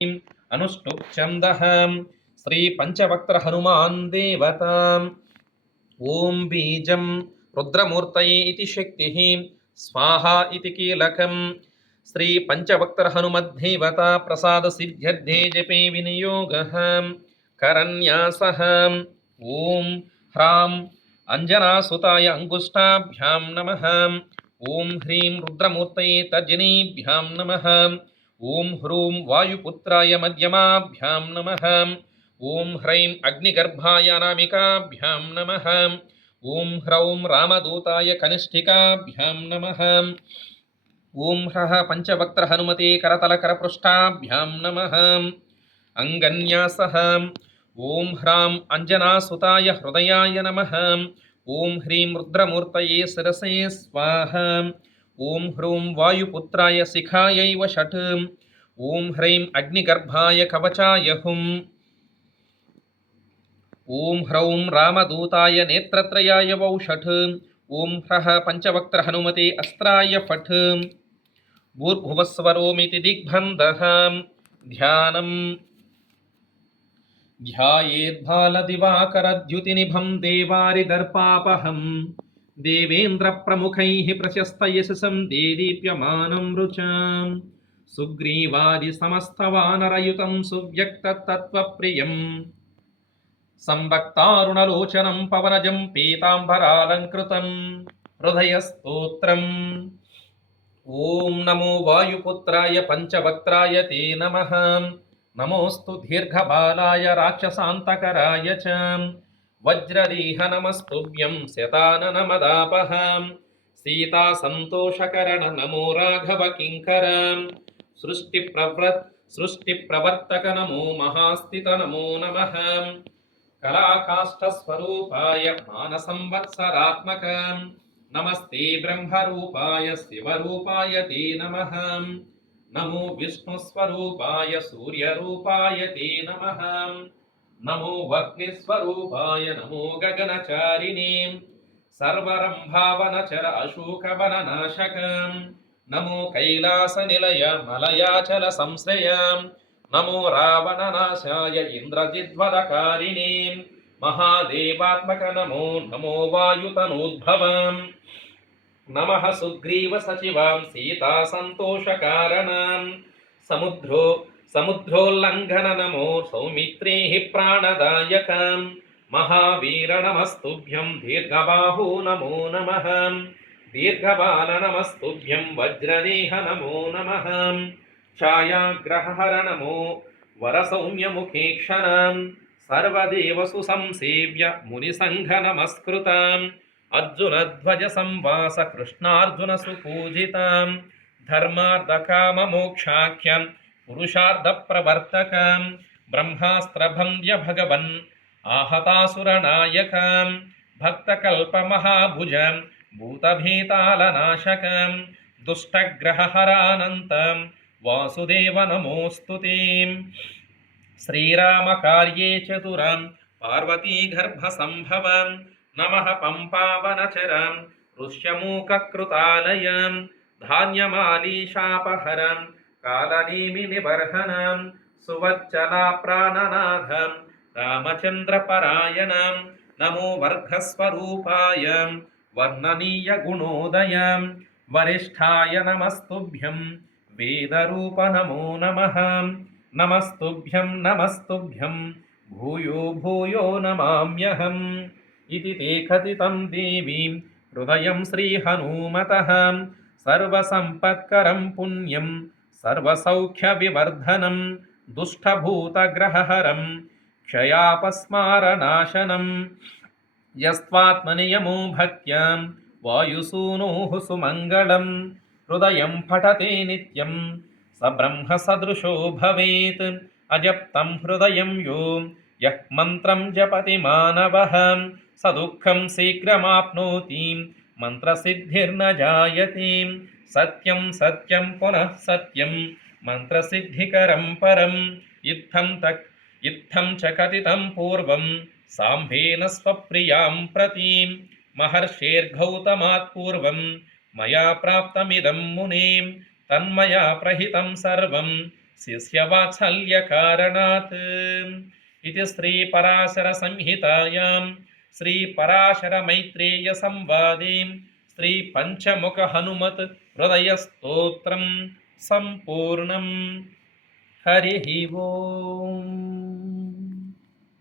अनुष्टुप् श्री पंचवक्त्र हनुमान देवताम् ओं बीजं रुद्रमूर्तये इति शक्तिः स्वाहा इति कीलकम् श्री पंचवक्त्र हनुमद्देवता प्रसाद सिद्ध्यर्थे जपे विनियोगः करन्यासः ओं ह्रां अंजनासुताय अंगुष्ठाभ्यां नमः ओं ह्रीं रुद्रमूर्तये तर्जनीभ्यां नमः ओं ह्रूं वायुपुत्राय मध्यमाभ्यां नमः ओं ह्रैं अग्निगर्भाय अनामिकाभ्यां नमः ओं ह्रौं रामदूताय कनिष्ठिकाभ्यां नमः ओं ह्रः पंचवक्त्र हनुमते करतलकरपृष्ठाभ्यां नमः अंगन्यासः ओं ह्रां अंजनासुताय हृदयाय नमः ओं ह्रीं रुद्रमूर्तये शिरसे स्वाहा ओं ह्रूं वायुपुत्राय शिखायै षट् ओं ह्रैं अग्निगर्भाय कवचाय हुम् ओं ह्रौं रामदूताय नेत्रत्रयाय वौषट् ओं ह्रः पंचवक्त्र हनुमते अस्त्राय फट् भूर्भुवस्वरोमिति दिग्बन्धः ध्यानम् ध्यायेद्भालदिवाकरद्युतिनिभं देवारिदर्पापहं देवेन्द्रप्रमुखैः प्रशस्तयशसं देदीप्यमानं रुचां सुग्रीवादिसमस्तवानरयुतं सुव्यक्ततत्त्वप्रियं संवक्तारुणलोचनं पवनजं पीताम्बरालङ्कृतं हृदयस्तोत्रम् ओं नमो वायुपुत्राय पंचवक्त्राय ते नमः नमोस्तु दीर्घबालाय राक्षसान्तकराय च वज्रदेह नमस्तुभ्यं शताननमदापः सीतासन्तोषकरण नमो राघव किङ्कर सृष्टिप्रवर्तक नमो महास्थित नमो नमः कलाकाष्ठस्वरूपाय मानसंवत्सरात्मक नमस्ते ब्रह्मरूपाय शिवरूपाय ते नमः नमो विष्णुस्वरूपाय सूर्यरूपाय ते नमः नमो अग्निस्वरूपाय नमो गगनचारिणे सर्वरम्भावनचर अशोकवननाशक नमो कैलासनिलय मलयाचल संश्रय नमो रावणनाशाय इन्द्रजिद्वदकारिणे महादेवात्मक नमो नमो वायुतनोद्भवम् नमः सुग्रीव सचिवां सीता संतोषकारणं समुद्रोल्लंघन नमो सौमित्रेः प्राणदायकं महावीर नमस्तुभ्यं दीर्घबाहु नमो नमः दीर्घबाल नमस्तुभ्यं वज्रदेह नमो नमः छायाग्रहहर नमो वरसौम्यमुखेक्षणं सर्वदेवसु संसेव्य मुनिसंघ नमस्कृतम् अर्जुनध्वज संवास कृष्णार्जुन सुपूजितां धर्मार्धकाममोक्षाख्यं पुरुषार्ध प्रवर्तकं ब्रह्मास्त्रभन्द्य भगवन् आहतासुरनायकं भक्तकल्पमहाभुजं भूतभीतालनाशकं दुष्टग्रहहरानन्तं वासुदेव नमोऽस्तुते श्रीरामकार्ये चतुरं पार्वतीगर्भसम्भवं नमः पंपावनचरं ऋष्यमूककृतालयं धान्यमालीशापहरं कालनेमिनिबर्हणं सुवच्चलाप्राणनाथं रामचन्द्रपरायणं नमो वर्गस्वरूपाय वर्णनीयगुणोदयं वरिष्ठाय नमस्तुभ्यं वेदरूप नमो नमः नमस्तुभ्यं नमस्तुभ्यं भूयो भूयो नमाम्यहम् इति ते कथितं देवीं हृदयं श्रीहनूमतः सर्वसम्पत्करं पुण्यं सर्वसौख्यविवर्धनं दुष्टभूतग्रहहरं क्षयापस्मारनाशनं यस्त्वात्मनियमो भक्त्यां वायुसूनोः सुमङ्गलं हृदयं पठते नित्यं स ब्रह्मसदृशो भवेत् अजप्तं हृदयं यो यः मन्त्रं जपति मानवः स दुःखं शीघ्रमाप्नोति मन्त्रसिद्धिर्न जायते सत्यं सत्यं पुनः सत्यं मन्त्रसिद्धिकरं परम् इत्थं च कथितं पूर्वं साम्भेन स्वप्रियां प्रति महर्षेर्गौतमात् पूर्वं मया प्राप्तमिदं मुने तन्मया प्रहितं सर्वं शिष्यवात्सल्यकारणात् इति श्रीपराशरसंहितायां श्रीपराशरमैत्रेयसंवादे श्रीपञ्चमुखहनुमत् हृदयस्तोत्रं सम्पूर्णम्। हरिः ओम्।